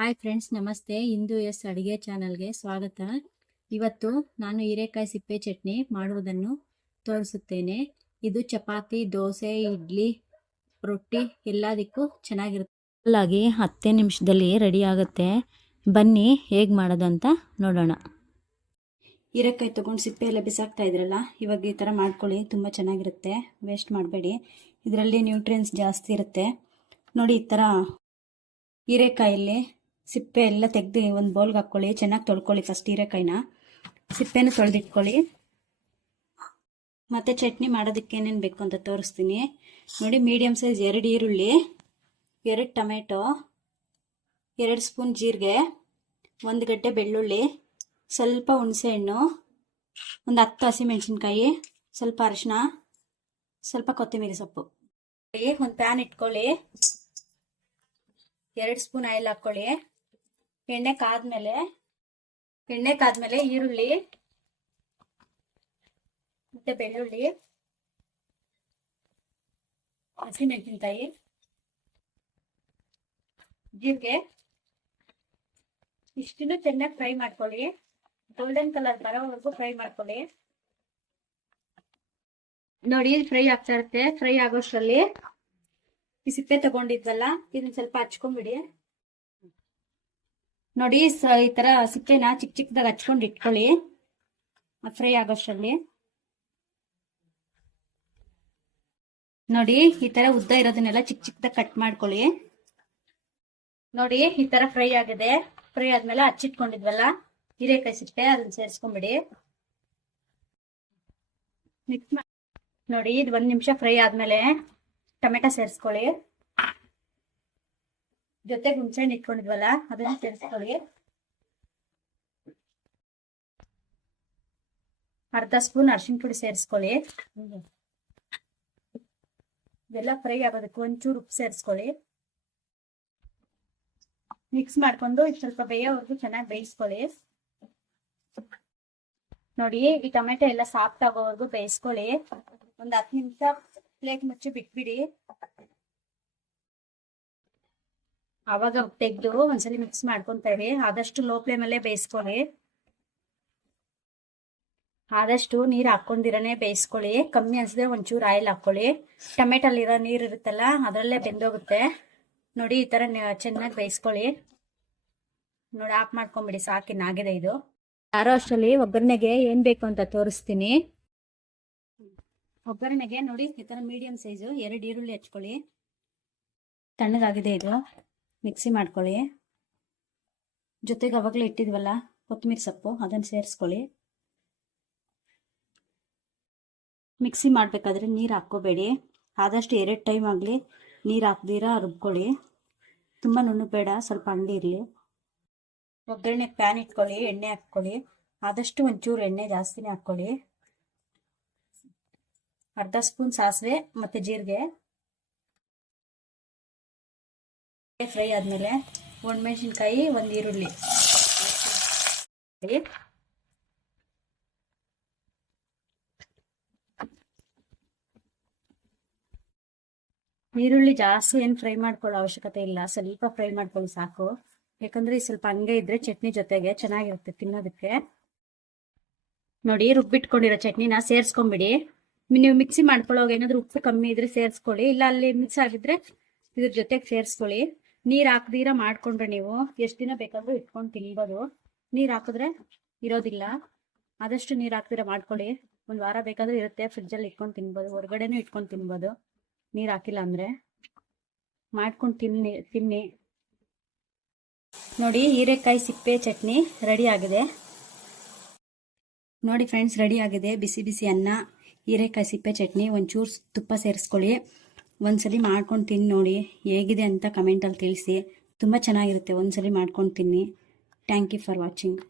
Hi friends, ನಮಸ್ತೆ. ಇಂದು S ಅಡುಗೆ ಚಾನಲ್ಗೆ ಸ್ವಾಗತ. ಇವತ್ತು ನಾನು ಹೀರೆಕಾಯಿ ಸಿಪ್ಪೆ ಚಟ್ನಿ ಮಾಡುವುದನ್ನು ತೋರಿಸುತ್ತೇನೆ. ಇದು ಚಪಾತಿ, ದೋಸೆ, ಇಡ್ಲಿ, ರೊಟ್ಟಿ ಎಲ್ಲದಕ್ಕೂ ಚೆನ್ನಾಗಿರುತ್ತೆ. ಹಾಗಾಗಿ 10 ನಿಮಿಷದಲ್ಲಿ ರೆಡಿ ಆಗುತ್ತೆ. ಬನ್ನಿ ಹೇಗೆ ಮಾಡೋದಂತ ನೋಡೋಣ. ಹೀರೆಕಾಯಿ ತೊಗೊಂಡು ಸಿಪ್ಪೆ ಎಲ್ಲ ಬಿಸಾಕ್ತಾ ಇದ್ರಲ್ಲ, ಇವಾಗ ಈ ಥರ ಮಾಡ್ಕೊಳ್ಳಿ. ತುಂಬ ಚೆನ್ನಾಗಿರುತ್ತೆ, ವೇಸ್ಟ್ ಮಾಡಬೇಡಿ. ಇದರಲ್ಲಿ ನ್ಯೂಟ್ರಿಯೆಂಟ್ಸ್ ಜಾಸ್ತಿ ಇರುತ್ತೆ. ನೋಡಿ, ಈ ಥರ ಹೀರೆಕಾಯಲ್ಲಿ ಸಿಪ್ಪೆ ಎಲ್ಲ ತೆಗೆದು ಒಂದು ಬೌಲ್ಗೆ ಹಾಕ್ಕೊಳ್ಳಿ. ಚೆನ್ನಾಗಿ ತೊಳ್ಕೊಳ್ಳಿ. ಫಸ್ಟ್ ಹೀರೆಕಾಯಿನ ಸಿಪ್ಪೆನೂ ತೊಳೆದಿಟ್ಕೊಳ್ಳಿ. ಮತ್ತು ಚಟ್ನಿ ಮಾಡೋದಕ್ಕೆ ಏನೇನು ಬೇಕು ಅಂತ ತೋರಿಸ್ತೀನಿ ನೋಡಿ. ಮೀಡಿಯಮ್ ಸೈಜ್ 2 ಈರುಳ್ಳಿ, 2 ಟೊಮೆಟೊ, 2 ಸ್ಪೂನ್ ಜೀರಿಗೆ, 1 ಗಡ್ಡೆ ಬೆಳ್ಳುಳ್ಳಿ, ಸ್ವಲ್ಪ ಹುಣಸೆಹಣ್ಣು, ಒಂದು 10 ಹಸಿಮೆಣಸಿನ್ಕಾಯಿ, ಸ್ವಲ್ಪ ಅರಿಶಿನ, ಸ್ವಲ್ಪ ಕೊತ್ತಂಬರಿ ಸೊಪ್ಪು. ಒಂದು ಪ್ಯಾನ್ ಇಟ್ಕೊಳ್ಳಿ. 2 ಸ್ಪೂನ್ ಆಯಿಲ್ ಹಾಕ್ಕೊಳ್ಳಿ. ಎಣ್ಣೆ ಕಾದ್ಮೇಲೆ ಈರುಳ್ಳಿ ಮತ್ತೆ ಬೆಳ್ಳುಳ್ಳಿ, ಹಸಿಮೆಣಸಿನಕಾಯಿ, ಜೀರಿಗೆ ಇಷ್ಟನ್ನು ಚೆನ್ನಾಗಿ ಫ್ರೈ ಮಾಡ್ಕೊಳ್ಳಿ. ಗೋಲ್ಡನ್ ಕಲರ್ ಬರೋವರೆಗೂ ಫ್ರೈ ಮಾಡ್ಕೊಳ್ಳಿ. ನೋಡಿ, ಫ್ರೈ ಆಗ್ತಾ ಇರುತ್ತೆ. ಫ್ರೈ ಆಗೋಷ್ಟರಲ್ಲಿ ಈ ಸಿಪ್ಪೆ ತಗೊಂಡಿದ್ವಲ್ಲ, ಇದನ್ನ ಸ್ವಲ್ಪ ಹಚ್ಕೊಂಡ್ಬಿಡಿ. ನೋಡಿ, ಈ ತರ ಸಿಪ್ಪೆನ ಚಿಕ್ಕ ಚಿಕ್ಕದಾಗಿ ಹಚ್ಕೊಂಡು ಇಟ್ಕೊಳ್ಳಿ ಫ್ರೈ ಆಗೋಷ್ಟರಲ್ಲಿ. ನೋಡಿ, ಈ ತರ ಉದ್ದ ಇರೋದನ್ನೆಲ್ಲ ಚಿಕ್ಕ ಚಿಕ್ಕದಾಗಿ ಕಟ್ ಮಾಡ್ಕೊಳ್ಳಿ. ನೋಡಿ, ಈ ತರ ಫ್ರೈ ಆಗಿದೆ. ಫ್ರೈ ಆದ್ಮೇಲೆ ಹಚ್ಚಿಟ್ಕೊಂಡಿದ್ವಲ್ಲ ಹೀರೆಕಾಯಿ ಸಿಪ್ಪೆ, ಅದನ್ನ ಸೇರಿಸ್ಕೊಂಡ್ಬಿಡಿ. ಮಿಕ್ಸ್ ಮಾಡಿ. ನೋಡಿ, ಇದು 1 ನಿಮಿಷ ಫ್ರೈ ಆದ್ಮೇಲೆ ಟೊಮೆಟೊ ಸೇರಿಸ್ಕೊಳ್ಳಿ. ಜೊತೆಗೆ ಹುಣಸೆಹಣ್ಣು ಇಟ್ಕೊಂಡಿದ್ವಲ್ಲ ಅದನ್ನ ಸೇರಿಸ್ಕೊಳ್ಳಿ. ಅರ್ಧ ಸ್ಪೂನ್ ಅರಿಶಿನ ಪುಡಿ ಸೇರಿಸ್ಕೊಳ್ಳಿ. ಇದೆಲ್ಲ ಫ್ರೈ ಆಗೋದಕ್ಕೆ ಒಂಚೂರು ಉಪ್ಪು ಸೇರಿಸ್ಕೊಳ್ಳಿ. ಮಿಕ್ಸ್ ಮಾಡ್ಕೊಂಡು ಸ್ವಲ್ಪ ಬೇಯೋವರೆಗೂ ಚೆನ್ನಾಗಿ ಬೇಯಿಸ್ಕೊಳ್ಳಿ. ನೋಡಿ, ಈ ಟೊಮೆಟೊ ಎಲ್ಲ ಸಾಫ್ಟ್ ಆಗೋವರೆಗೂ ಬೇಯಿಸ್ಕೊಳ್ಳಿ. ಒಂದು 10 ನಿಮಿಷ ಪ್ಲೇಟ್ ಮುಚ್ಚಿ ಬಿಟ್ಬಿಡಿ. ಆವಾಗ ತೆಗೆದು ಒಂದ್ಸಲಿ ಮಿಕ್ಸ್ ಮಾಡ್ಕೊಂತೇವೆ. ಆದಷ್ಟು ಲೋ ಫ್ಲೇಮಲ್ಲೇ ಬೇಯಿಸ್ಕೊಳ್ಳಿ. ಆದಷ್ಟು ನೀರು ಹಾಕೊಂಡಿರನೇ ಬೇಯಿಸ್ಕೊಳ್ಳಿ. ಕಮ್ಮಿ ಅನ್ಸಿದ್ರೆ ಒಂಚೂರು ಆಯಿಲ್ ಹಾಕೊಳ್ಳಿ. ಟೊಮೆಟೊಲ್ಲಿರೋ ನೀರು ಇರುತ್ತಲ್ಲ, ಅದರಲ್ಲೇ ಬೆಂದೋಗುತ್ತೆ. ನೋಡಿ, ಈ ತರ ಚೆನ್ನಾಗಿ ಬೇಯಿಸ್ಕೊಳ್ಳಿ. ನೋಡಿ, ಆಫ್ ಮಾಡ್ಕೊಂಬಿಡಿ. ಸಾಕಿನಾಗಿದೆ ಇದು. ಯಾರೋ ಅಷ್ಟರಲ್ಲಿ ಒಗ್ಗರಣೆಗೆ ಏನ್ ಬೇಕು ಅಂತ ತೋರಿಸ್ತೀನಿ. ಒಗ್ಗರಣೆಗೆ ನೋಡಿ, ಈ ತರ ಮೀಡಿಯಂ ಸೈಜು 2 ಈರುಳ್ಳಿ ಹಚ್ಕೊಳ್ಳಿ. ತಣ್ಣಗಾಗಿದೆ ಇದು. ಮಿಕ್ಸಿ ಮಾಡ್ಕೊಳ್ಳಿ. ಜೊತೆಗೆ ಅವಾಗಲೇ ಇಟ್ಟಿದ್ವಲ್ಲ ಕೊತ್ತಂಬರಿ ಸೊಪ್ಪು, ಅದನ್ನು ಸೇರಿಸ್ಕೊಳ್ಳಿ. ಮಿಕ್ಸಿ ಮಾಡಬೇಕಾದ್ರೆ ನೀರು ಹಾಕ್ಕೋಬೇಡಿ. ಆದಷ್ಟು 2 ಟೈಮ್ ಆಗಲಿ ನೀರು ಹಾಕ್ದಿರಾ ರುಬ್ಕೊಳ್ಳಿ. ತುಂಬ ನುಣ್ಣಬೇಡ, ಸ್ವಲ್ಪ ಅಂಡಿ ಇರಲಿ. ಒಗ್ಗರಣೆ ಪ್ಯಾನ್ ಇಟ್ಕೊಳ್ಳಿ. ಎಣ್ಣೆ ಹಾಕ್ಕೊಳ್ಳಿ. ಆದಷ್ಟು ಒಂಚೂರು ಎಣ್ಣೆ ಜಾಸ್ತಿನೇ ಹಾಕ್ಕೊಳ್ಳಿ. ಅರ್ಧ ಸ್ಪೂನ್ ಸಾಸಿವೆ ಮತ್ತು ಜೀರಿಗೆ. ಫ್ರೈ ಆದ್ಮೇಲೆ ಒಣಮೆಣಸಿನ್ಕಾಯಿ, 1 ಈರುಳ್ಳಿ. ಈರುಳ್ಳಿ ಜಾಸ್ತಿ ಏನು ಫ್ರೈ ಮಾಡ್ಕೊಳ್ಳೋ ಅವಶ್ಯಕತೆ ಇಲ್ಲ, ಸ್ವಲ್ಪ ಫ್ರೈ ಮಾಡ್ಕೊಳ್ಳಿ ಸಾಕು. ಯಾಕಂದ್ರೆ ಸ್ವಲ್ಪ ಹಂಗೆ ಇದ್ರೆ ಚಟ್ನಿ ಜೊತೆಗೆ ಚೆನ್ನಾಗಿರುತ್ತೆ ತಿನ್ನೋದಕ್ಕೆ. ನೋಡಿ, ರುಬ್ಬಿಟ್ಕೊಂಡಿರೋ ಚಟ್ನಿನ ಸೇರಿಸ್ಕೊಂಬಿಡಿ. ನೀವು ಮಿಕ್ಸಿ ಮಾಡ್ಕೊಳ್ಳೋವಾಗ ಏನಾದ್ರು ಉಪ್ಪು ಕಮ್ಮಿ ಇದ್ರೆ ಸೇರಿಸ್ಕೊಳ್ಳಿ. ಇಲ್ಲ ಅಲ್ಲಿ ಮಿಕ್ಸ್ ಆಗಿದ್ರೆ ಇದ್ರ ಜೊತೆಗೆ ಸೇರಿಸ್ಕೊಳ್ಳಿ. ನೀರು ಹಾಕ್ದಿರ ಮಾಡ್ಕೊಂಡ್ರೆ ನೀವು ಎಷ್ಟು ದಿನ ಬೇಕಾದ್ರೂ ಇಟ್ಕೊಂಡು ತಿನ್ಬೋದು. ನೀರು ಹಾಕಿದ್ರೆ ಇರೋದಿಲ್ಲ. ಆದಷ್ಟು ನೀರು ಹಾಕ್ದಿರ ಮಾಡ್ಕೊಳ್ಳಿ. 1 ವಾರ ಬೇಕಾದ್ರೂ ಇರುತ್ತೆ. ಫ್ರಿಜ್ಜಲ್ಲಿ ಇಟ್ಕೊಂಡು ತಿನ್ಬೋದು, ಹೊರಗಡೆನೂ ಇಟ್ಕೊಂಡು ತಿನ್ಬೋದು. ನೀರು ಹಾಕಿಲ್ಲ ಅಂದರೆ ಮಾಡ್ಕೊಂಡು ತಿನ್ನಿ. ನೋಡಿ, ಹೀರೆಕಾಯಿ ಸಿಪ್ಪೆ ಚಟ್ನಿ ರೆಡಿ ಆಗಿದೆ. ನೋಡಿ ಫ್ರೆಂಡ್ಸ್, ರೆಡಿ ಆಗಿದೆ. ಬಿಸಿ ಬಿಸಿ ಅನ್ನ, ಹೀರೆಕಾಯಿ ಸಿಪ್ಪೆ ಚಟ್ನಿ, ಒಂಚೂರು ತುಪ್ಪ ಸೇರಿಸ್ಕೊಳ್ಳಿ. ಒಂದ್ಸಲಿ ಮಾಡ್ಕೊಂಡು ತಿನ್ನಿ ನೋಡಿ. ಹೇಗಿದೆ ಅಂತ ಕಮೆಂಟಲ್ಲಿ ತಿಳಿಸಿ. ತುಂಬ ಚೆನ್ನಾಗಿರುತ್ತೆ. ಒಂದ್ಸಲಿ ಮಾಡ್ಕೊಂಡು ತಿನ್ನಿ. Thank you for watching.